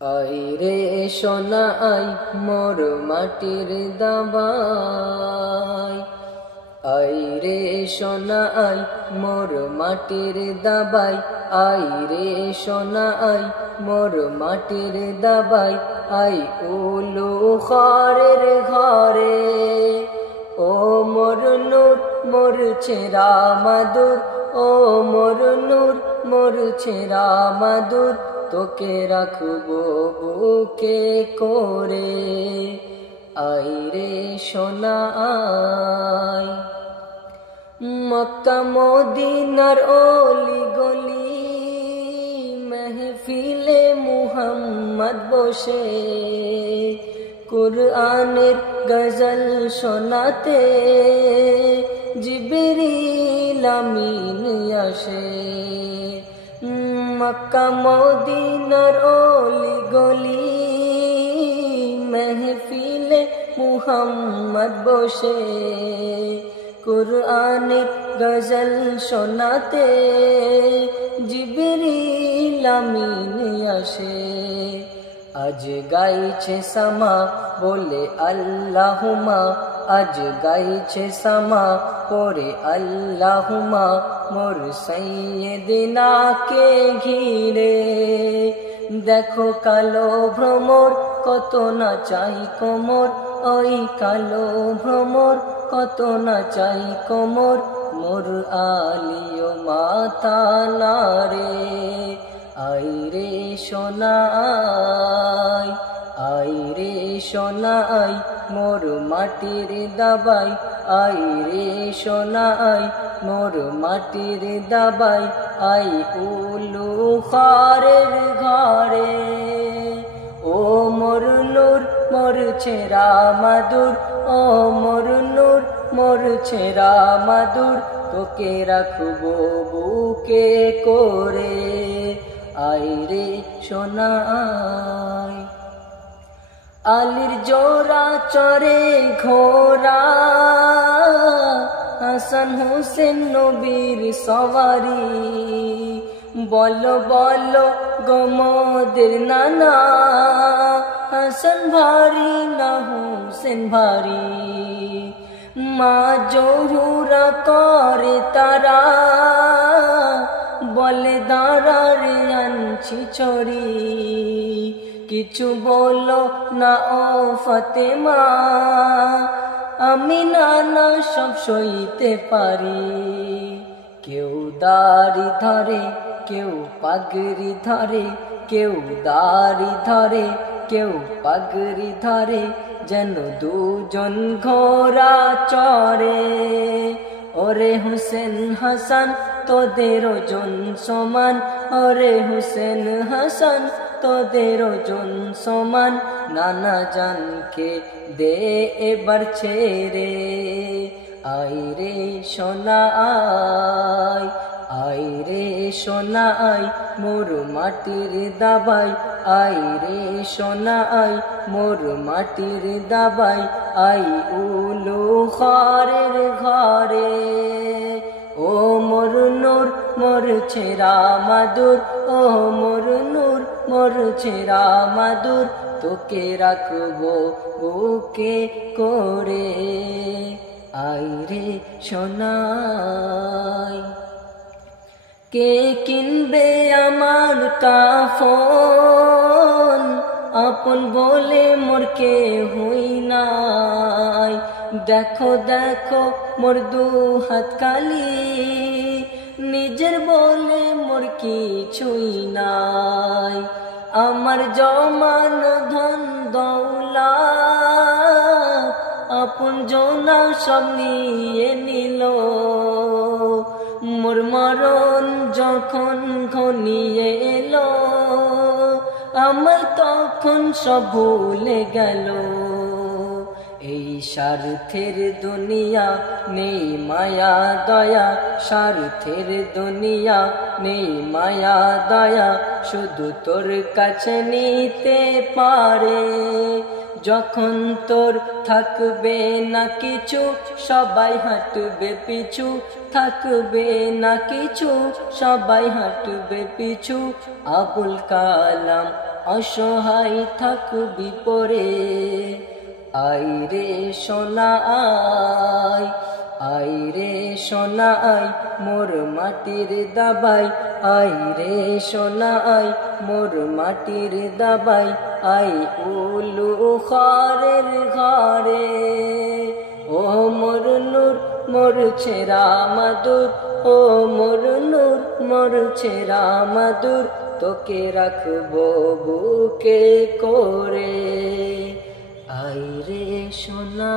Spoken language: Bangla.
আই রে সোনা আই মোর মাটির দাবাই, আই রে সোনা আই মোর মাটির দাবাই, আই রে সোনা আই মোর মাটির দাবাই, আই উলু খরের ঘরে ও মোর নূর মোর ছেঁড়া মাদুর, ও মোর নূর মোর ছেঁড়া মাদুর, তোকে রাখবো বুকে করে। আই রে সোনা আই, মক্কা মদিনার অলি গলি মেহফিলে মুহাম্মদ বসে কুরআনের গজল শোনাতে জিবরিল আমিন আসে। মক্কা মদিনার অলি গলি মেহফিলে মুহাম্মদ বসে কুরআনের গজল শোনাতে জিবরিল আমিন আসে। আজ গাইছে সামা বলে আল্লাহুমা, আজ গাইছে সামা পরে আল্লাহুমা, মোর সাইয়্যিদিনাকে ঘিরে। দেখো কালো ভ্রমর কত না চাই কোমর, ওই কালো ভ্রমর কত না চাই কোমর, মোর আলিও মাথা নারে। আই রে সোনা আই, আই রে সোনা আই মোর মাটির দাবাই, আই রে সোনা আই মোর মাটির দাবাই, আই উলু খরের ঘরে ও মোর নূর মোর ছেঁড়া মাদুর, ও মোর নূর মোর ছেঁড়া মাদুর, তোকে রাখবো বুকে করে। আই রে সোনা আই, আলীর জোড়া চরে ঘোড়া, হাসান হোসেন নবীর সওয়ারি, বলো বলো গোমদের নানা, হাসান ভারী না হোসেন ভারী। মা জহুরা করে তারা বলে দাঁড়া রে আনছি ছড়ি, কিছু বলো না ও ফাতেমা, আমি নানা সব সইতে পারি। কেউ দাড়ি ধরে কেউ পাগড়ি ধরে, কেউ দাড়ি ধরে কেউ পাগড়ি ধরে, যেন দুজন ঘোড়া চড়ে। ওরে হুসেন হাসান তোদের ওজন সমান, ওরে হুসেন হাসান তোদের ওজন সমান, নানা জানকে দে এবার ছেড়ে। আই রে সোনা আই, আই রে সোনা আই মোর মাটির দাবাই, আই রে সোনা আই মোর মাটির দাবাই, আই উলু খরের ঘরে ও মোর নূর মোর ছেঁড়া মাদুর, ও মোর নূর মোর ছেঁড়া মাদুর, তোকে রাখবো বুকে করে। আই রে সোনা আই, কে কিনবে আমার কাফন, আপন বলে মোর কে হই নাই। দেখো দেখো মোর দু হাত কালি, নিজের বলে মোর কিছুই নাই। আমার জমানো ধন দৌলত আপন জনা সব নিয়ে নিল, মোর মরণ যখন ঘনিয়ে এলো, আমায় তখন সব ভুলে গেল। এই স্বার্থের দুনিয়া নেই মায়া দয়া, স্বার্থের দুনিয়া নেই মায়া দয়া, শুধু তোর কাছে নিতে পারে। যখন তোর থাকবে না কিছু, সবাই হাঁটবে পিছু, থাকবে না কিছু, সবাই হাঁটবে পিছু। আবুল কালাম অসহায় থাকবি পরে। আয় রে সোনা আয়, আয় রে সোনা আয়, মোর মাটির দাবাই। আয় রে সোনা আয়, মোর মাটির দাবাই। আয় উলু খরের ঘরে, ও মোর নূর মোর ছেড়া মাদুর, ও মোর নূর মোর ছেড়া মাদুর, তোকে রাখবো বুকে করে। আয় রে সোনা।